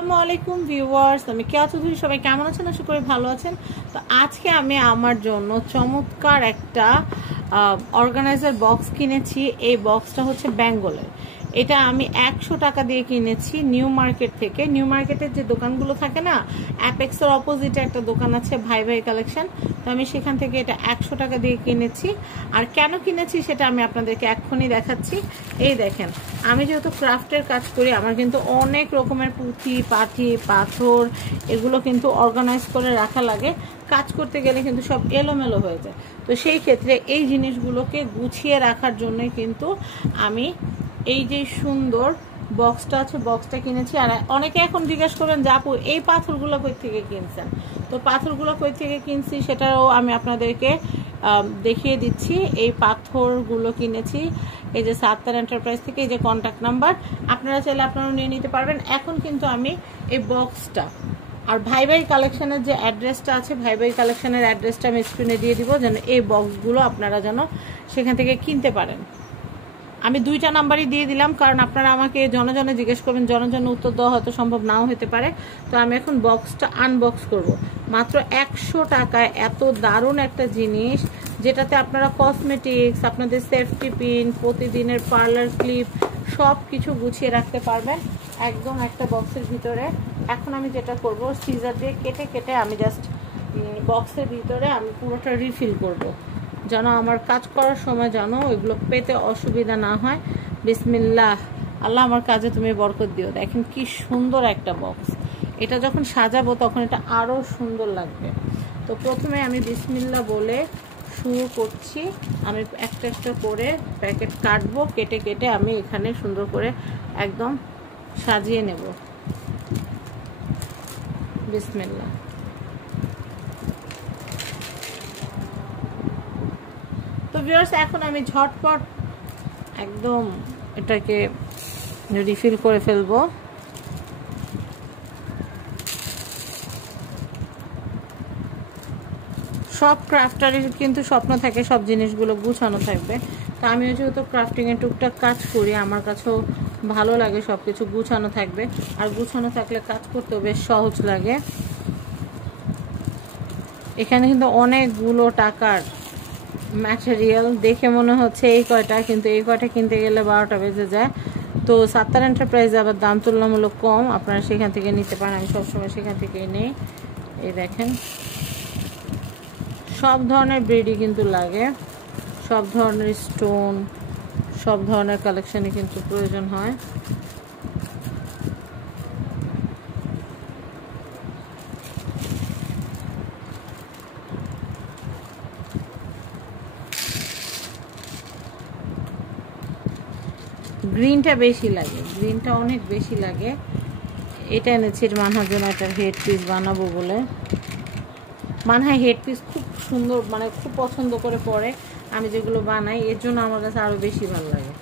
আসসালামু আলাইকুম ভিউয়ার্স, আমি কেয়া চৌধুরী। সবাই কেমন আছেন? আশা করি ভালো আছেন। তো আজকে আমি আমার জন্য চমৎকার একটা অর্গানাইজার বক্স কিনেছি। এই বক্সটা হচ্ছে বেঙ্গলের। এটা আমি 100 টাকা দিয়ে কিনেছি নিউ মার্কেট থেকে। নিউ মার্কেটের যে দোকানগুলো থাকে না, অ্যাপেক্সের অপোজিটে একটা দোকান আছে ভাই ভাই কালেকশন। তো আমি সেখান থেকে এটা 100 টাকা দিয়ে কিনেছি। আর কেন কিনেছি সেটা আমি আপনাদেরকে এক্ষুনি দেখাচ্ছি। এই দেখেন, আমি যেহেতু ক্রাফটের কাজ করি, আমার কিন্তু অনেক রকমের পুঁথি পাটি পাথর এগুলো কিন্তু অর্গানাইজ করে রাখা লাগে। কাজ করতে গেলে কিন্তু সব এলোমেলো হয়ে যায়। তো সেই ক্ষেত্রে এই জিনিসগুলোকে গুছিয়ে রাখার জন্যই কিন্তু আমি এই যে সুন্দর বক্সটা আছে, বক্সটা কিনেছি। আর অনেকে এখন জিজ্ঞেস করেন যে আপু এই পাথরগুলো কই থেকে কিনছেন। তো পাথরগুলো কই থেকে কিনছি সেটাও আমি আপনাদেরকে দেখিয়ে দিচ্ছি। এই পাথরগুলো কিনেছি এই যে সাত্তার এন্টারপ্রাইজ থেকে। এই যে কন্ট্যাক্ট নাম্বার, আপনারা চাইলে আপনারাও নিয়ে নিতে পারবেন। এখন কিন্তু আমি এই বক্সটা আর ভাই ভাই কালেকশনের যে অ্যাড্রেসটা আছে, ভাই ভাই কালেকশনের অ্যাড্রেসটা আমি স্ক্রিনে দিয়ে দিব, যেন এই বক্সগুলো আপনারা যেন সেখান থেকে কিনতে পারেন। আমি 2টা নাম্বারই দিয়ে দিলাম, কারণ আপনারা আমাকে জনজনে জিজ্ঞেস করবেন, জনজনে উত্তর দেওয়া হয়তো সম্ভব নাও হতে পারে। তো আমি এখন বক্সটা আনবক্স করব। মাত্র 100 টাকায় এত দারুণ একটা জিনিস, যেটাতে আপনারা কসমেটিক্স, আপনাদের সেফটি পিন, প্রতিদিনের পার্লার ক্লিপ সব কিছু গুছিয়ে রাখতে পারবেন একদম একটা বক্সের ভিতরে। এখন আমি যেটা করব, সিজার দিয়ে কেটে কেটে আমি জাস্ট বক্সের ভিতরে আমি পুরোটা রিফিল করব, যেন আমার কাজ করার সময় যেন এগুলো পেতে অসুবিধা না হয়। বিসমিল্লাহ, আল্লাহ আমার কাজে তুমি বরকত দিও। দেখেন কি সুন্দর একটা বক্স। এটা যখন সাজাবো তখন এটা আরও সুন্দর লাগবে। তো প্রথমে আমি বিসমিল্লাহ বলে শুরু করছি। আমি একটা একটা করে প্যাকেট কাটবো, কেটে কেটে আমি এখানে সুন্দর করে একদম সাজিয়ে নেব। বিসমিল্লাহ। তো ভিউয়ার্স, এখন আমি ঝটপট একদম এটাকে রিফিল করে ফেলবো। সব ক্রাফটারের কিন্তু স্বপ্ন থাকে সব জিনিসগুলো গুছানো থাকবে। তো আমিও যেহেতু ক্রাফটিংয়ে টুকটাক কাজ করি, আমার কাছেও ভালো লাগে সব কিছু গুছানো থাকবে। আর গুছানো থাকলে কাজ করতেও বেশ সহজ লাগে। এখানে কিন্তু অনেকগুলো টাকার ম্যাটেরিয়াল, দেখে মনে হচ্ছে এই কয়টা, কিন্তু এই কয়টা কিনতে গেলে 12টা বেজে যায়। তো সাত্তার এন্টারপ্রাইজে আবার দাম তুলনামূলক কম, আপনারা সেখান থেকে নিতে পারেন। আমি সবসময় সেখান থেকেই নেই। এই দেখেন, সব ধরনের ব্রেডই কিন্তু লাগে, সব ধরনের স্টোন, সব ধরনের কালেকশনই কিন্তু প্রয়োজন হয়। গ্রিনটা বেশি লাগে, গ্রিনটা অনেক বেশি লাগে। এটা এনেছি মানহার জন্য একটা হেড পিস বানাবো বলে। মানহাই হেড পিস খুব সুন্দর, মানে খুব পছন্দ করে পরে আমি যেগুলো বানাই, এর জন্য আমার কাছে আরও বেশি ভালো লাগে।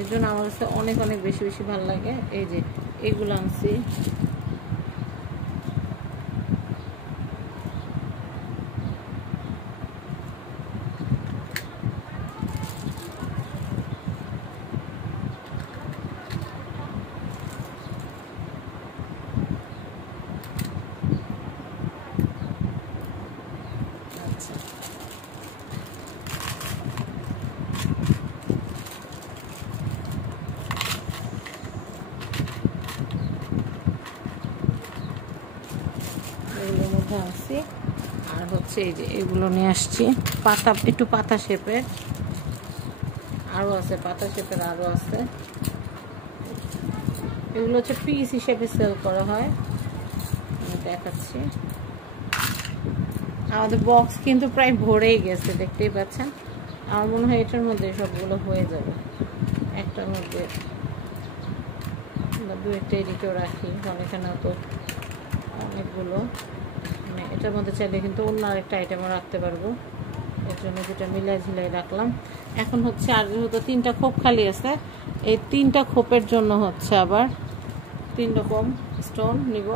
এর জন্য আমার কাছে অনেক অনেক বেশি বেশি ভালো লাগে। এই যে এগুলো আনছি। এগুলোর মধ্যে আসছি। আর হচ্ছে এই যে এগুলো নিয়ে আসছি, পাতা, একটু পাতা শেপের আরও আছে, পাতা শেপের আরও আছে। এগুলো হচ্ছে পিস হিসেবে সেল করা হয়। আমি দেখাচ্ছি। আমাদের বক্স কিন্তু প্রায় ভরেই গেছে, দেখতেই পাচ্ছেন। আমার মনে হয় এটার মধ্যে সবগুলো হয়ে যাবে। একটার মধ্যে দু একটা এদিকেও রাখি, কারণ এখানে তো অনেকগুলো, মানে এটার মধ্যে চাইলে কিন্তু অন্য আরেকটা আইটেমও রাখতে পারবো। এর জন্য দুটা মিলাই ঝিলাই রাখলাম। এখন হচ্ছে আর যেহেতু 3টা খোপ খালি আছে, এই 3টা খোপের জন্য হচ্ছে আবার 3 রকম স্টোন নিব।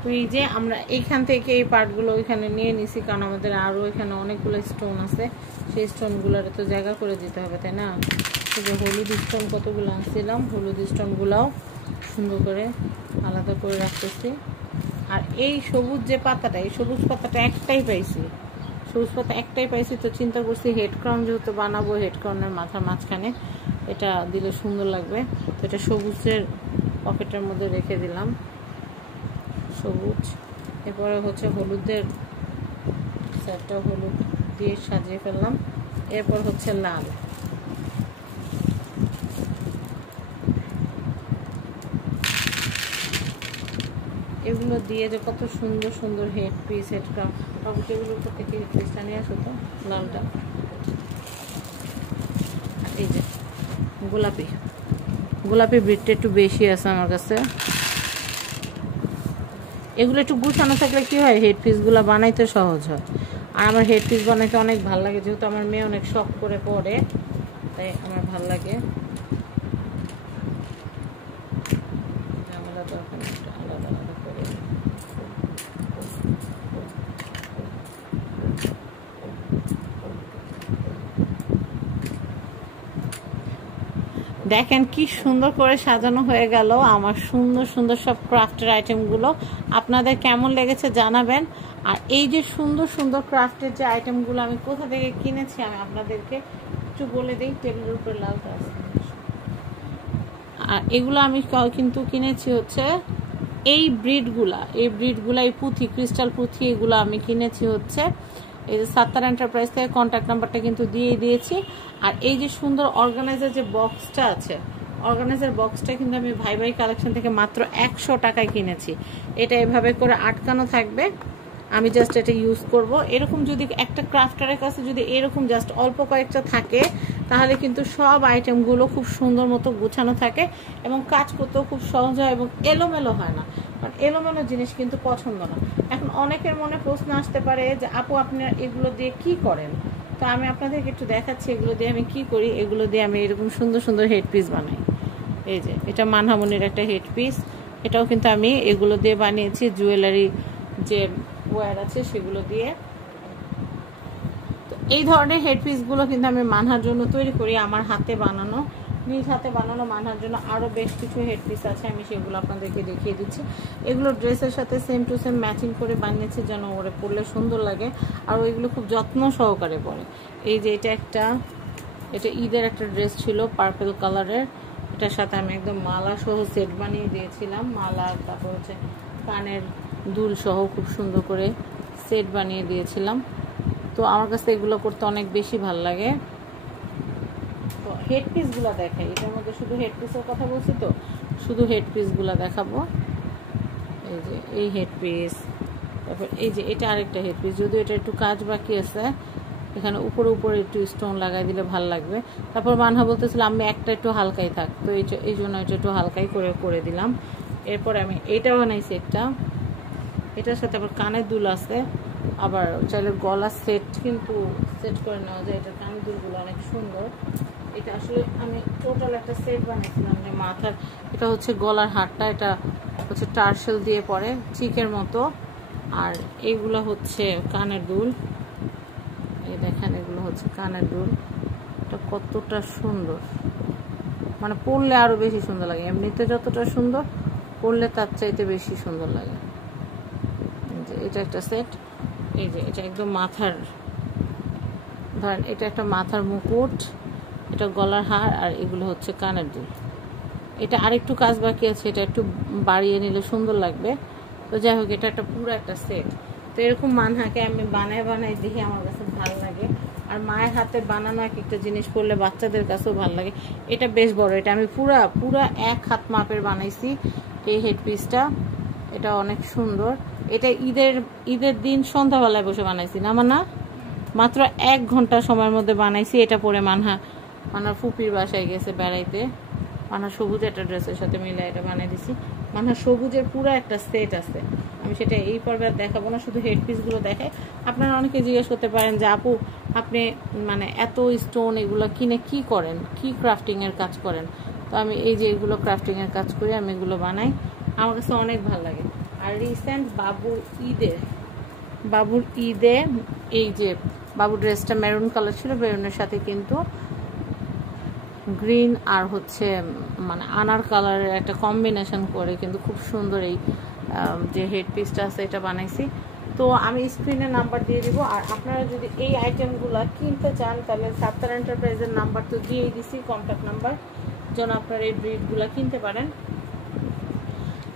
তো এই যে আমরা এইখান থেকে এই পার্টগুলো এখানে নিয়ে নিছি, কারণ আমাদের আরও এখানে অনেকগুলো স্টোন আছে। সেই স্টোনগুলোর তো জায়গা করে দিতে হবে, তাই না? যে হলুদ স্টোন কতগুলো আনছিলাম, হলুদ স্টোনগুলোও সুন্দর করে আলাদা করে রাখতেছি। আর এই সবুজ যে পাতাটা, এই সবুজ পাতাটা একটাই পাইছি, সবুজ পাতা একটাই পাইছি। তো চিন্তা করছি হেড ক্রাউন যেহেতু বানাবো, হেড ক্রাউনের মাথার মাঝখানে এটা দিলে সুন্দর লাগবে। তো এটা সবুজের পকেটের মধ্যে রেখে দিলাম, সবুজ। এরপরে হচ্ছে হলুদের সেটটা হলুদ দিয়ে সাজিয়ে ফেললাম। এরপর হচ্ছে লাল, এগুলো দিয়ে যে কত সুন্দর সুন্দর হেড পিস, হেড ক্রাউন, এগুলোর উপর থেকে হেড পিসটা নিয়ে আসো তো, লালটা। এই যে গোলাপি, গোলাপি ব্রিডটা একটু বেশি আছে আমার কাছে। এগুলো একটু গুছানো থাকলে কি হয়, হেড পিসগুলো বানাইতে সহজ হয়। আর আমার হেড পিস বানাইতে অনেক ভালো লাগে, যেহেতু আমার মেয়ে অনেক শখ করে পরে, তাই আমার ভালো লাগে। আলাদা আলাদা করে দেখেন কি সুন্দর করে সাজানো হয়ে গেল আমার সুন্দর সুন্দর সব ক্রাফটের আইটেমগুলো। আপনাদের কেমন লেগেছে জানাবেন। আর এই যে সুন্দর সুন্দর ক্রাফটের যে আইটেমগুলো আমি কোথা থেকে কিনেছি আমি আপনাদেরকে একটু বলে দিই। টেবিলের উপরে লালটা আছে। আর এগুলো আমি কিন্তু কিনেছি হচ্ছে এই ব্রিডগুলা, এই পুঁথি, ক্রিস্টাল পুঁথি, এগুলো আমি কিনেছি হচ্ছে এই যে সাত্তার এন্টারপ্রাইজ থেকে। কন্ট্যাক্ট নাম্বারটা কিন্তু দিয়ে দিয়েছি। আর এই যে সুন্দর অর্গানাইজার যে বক্সটা আছে, অর্গানাইজার বক্সটা কিন্তু আমি ভাই ভাই কালেকশন থেকে মাত্র 100 টাকায় কিনেছি। এটা এভাবে করে আটকানো থাকবে, আমি জাস্ট এটা ইউজ করব। এরকম যদি একটা ক্রাফটারের কাছে যদি এরকম জাস্ট অল্প কয়েকটা থাকে, তাহলে কিন্তু সব আইটেমগুলো খুব সুন্দর মতো গুছানো থাকে এবং কাজ করতেও খুব সহজ হয় এবং এলোমেলো হয় না। কারণ এলোমেলো জিনিস কিন্তু পছন্দ না। এখন অনেকের মনে প্রশ্ন আসতে পারে যে আপু আপনারা এগুলো দিয়ে কি করেন? তো আমি আপনাদেরকে একটু দেখাচ্ছি এগুলো দিয়ে আমি কি করি। এগুলো দিয়ে আমি এরকম সুন্দর সুন্দর হেড পিস বানাই। এই যে এটা মানহামনির একটা হেড পিস, এটাও কিন্তু আমি এগুলো দিয়ে বানিয়েছি, জুয়েলারি যে ওয়্যার আছে সেগুলো দিয়ে। তো এই ধরনের হেড পিসগুলো কিন্তু আমি মানহার জন্য তৈরি করি, আমার হাতে বানানো, নিজ হাতে বানানো। মানহার জন্য আরও বেশ কিছু হেড পিস আছে, আমি সেগুলো আপনাদেরকে দেখিয়ে দিচ্ছি। এগুলো ড্রেসের সাথে সেম টু সেম ম্যাচিং করে বানিয়েছি যেন ওরে পরলে সুন্দর লাগে, আর ওইগুলো খুব যত্ন সহকারে পরে। এই যে এটা ঈদের একটা ড্রেস ছিল পার্পল কালারের, এটার সাথে আমি একদম মালা সহ সেট বানিয়ে দিয়েছিলাম। মালা, তারপর হচ্ছে কানের দুল সহ খুব সুন্দর করে সেট বানিয়ে দিয়েছিলাম। তো আমার কাছে এগুলো করতে অনেক বেশি ভালো লাগে। তো হেড পিসগুলো দেখাই, এটার মধ্যে শুধু হেড পিসের কথা বলছি, তো শুধু হেড পিসগুলো দেখাবো। এই যে এই হেড পিস, তারপর এই যে এটা আরেকটা হেড পিস, যদিও এটা একটু কাজ বাকি আছে, এখানে উপরে উপরে একটু স্টোন লাগাই দিলে ভালো লাগবে। তারপর মানহা বলতেছিলাম আমি একটা একটু হালকাই থাক, তো এই জন্য এটা একটু হালকাই করে দিলাম। এরপর আমি এটা বানাইছি একটা, এটার সাথে আবার কানের দুল আছে, আবার চাইলে গলা সেট কিন্তু সেট করে নেওয়া যায়। এটা কানের দুলগুলো অনেক সুন্দর। এটা আসলে আমি টোটাল একটা সেট বানাইছিলাম যে মাথার, এটা হচ্ছে গলার হারটা, এটা হচ্ছে টার্সেল দিয়ে পরে চিকের মতো, আর এইগুলো হচ্ছে কানের দুল। এই দেখেন এগুলো হচ্ছে কানের দুল, এটা কতটা সুন্দর, মানে পরলে আরো বেশি সুন্দর লাগে। এমনিতে যতটা সুন্দর, পরলে তার চাইতে বেশি সুন্দর লাগে। এটা একটা সেট। এই যে এটা একদম মাথার, ধরেন এটা একটা মাথার মুকুট, এটা গলার হার, আর এগুলো হচ্ছে কানের দুল। এটা আরেকটু কাজ বাকি আছে, এটা একটু বাড়িয়ে নিলে সুন্দর লাগবে। তো যাই হোক, এটা একটা পুরো একটা সেট। তো এরকম মানহাকে আমি বানাই দেখি আমার কাছে ভালো লাগে। আর মায়ের হাতে বানানো এক একটা জিনিস করলে বাচ্চাদের কাছেও ভালো লাগে। এটা বেশ বড়, এটা আমি পুরা 1 হাত মাপের বানাইছি এই হেড পিসটা। এটা অনেক সুন্দর। এটা ঈদের দিন সন্ধ্যাবেলায় বসে বানাইছি না, মাত্র 1 ঘন্টা সময়ের মধ্যে বানাইছি। এটা পরে মানহার ফুপির বাসায় গেছে বেড়াইতে, মানহার সবুজ একটা ড্রেসের সাথে মিলে এটা বানিয়ে দিছি। মানহার সবুজের পুরো একটা সেট আছে, আমি সেটা এই পর্বে দেখাবো না, শুধু হেড পিসগুলো দেখাই। আপনারা অনেকে জিজ্ঞেস করতে পারেন যে আপু আপনি মানে এত স্টোন এগুলো কিনে কি করেন, কি ক্রাফটিংয়ের কাজ করেন? তো আমি এই যে এগুলো ক্রাফটিংয়ের কাজ করি, আমি এগুলো বানাই, আমার কাছে অনেক ভালো লাগে। আর রিসেন্ট বাবুর ঈদে এই যে বাবুর ড্রেসটা মেরুন কালার ছিল, মেরুনের সাথে কিন্তু গ্রিন আর হচ্ছে মানে আনার কালারের একটা কম্বিনেশন করে কিন্তু খুব সুন্দর এই যে হেড পিসটা আছে এটা বানাইছি। তো আমি স্ক্রিনে নাম্বার দিয়ে দিব, আর আপনারা যদি এই আইটেমগুলো কিনতে চান তাহলে সাত্তার এন্টারপ্রাইজের নাম্বার তো দিয়েই দিছি, কন্ট্যাক্ট নাম্বার, যেন আপনারা এই ব্রিডগুলো কিনতে পারেন।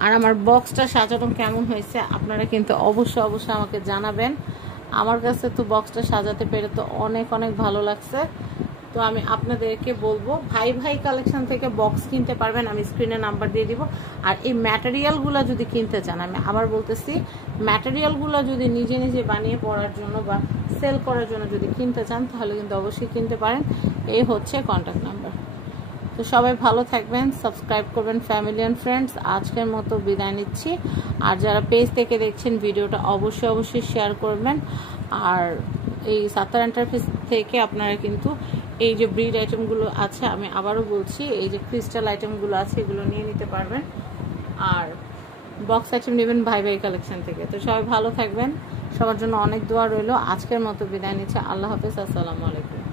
আর আমার বক্সটা সাজানো কেমন হয়েছে আপনারা কিন্তু অবশ্যই অবশ্যই আমাকে জানাবেন। আমার কাছে তো বক্সটা সাজাতে পেরে তো অনেক অনেক ভালো লাগছে। তো আমি আপনাদেরকে বলবো ভাই ভাই কালেকশন থেকে বক্স কিনতে পারবেন, আমি স্ক্রিনে নাম্বার দিয়ে দিব। আর এই ম্যাটেরিয়ালগুলো যদি কিনতে চান, আমি আবার বলতেছি, ম্যাটেরিয়ালগুলো যদি নিজে নিজে বানিয়ে পড়ার জন্য বা সেল করার জন্য যদি কিনতে চান তাহলে কিন্তু অবশ্যই কিনতে পারেন। এই হচ্ছে কন্ট্যাক্ট নাম্বার। তো সবাই ভালো থাকবেন, সাবস্ক্রাইব করবেন ফ্যামিলি অ্যান্ড ফ্রেন্ডস। আজকের মতো বিদায় নিচ্ছি। আর যারা পেজ থেকে দেখছেন ভিডিওটা অবশ্যই অবশ্যই শেয়ার করবেন। আর এই সাত্তার এন্টারপ্রাইজ থেকে আপনারা কিন্তু এই যে ব্রিড আইটেমগুলো আছে, আমি আবারও বলছি, এই যে ক্রিস্টাল আইটেমগুলো আছে এগুলো নিয়ে নিতে পারবেন। আর বক্স আইটেম নেবেন ভাই ভাই কালেকশন থেকে। তো সবাই ভালো থাকবেন, সবার জন্য অনেক দোয়া রইল। আজকের মতো বিদায় নিচ্ছে। আল্লাহ হাফেজ, আসসালামু আলাইকুম।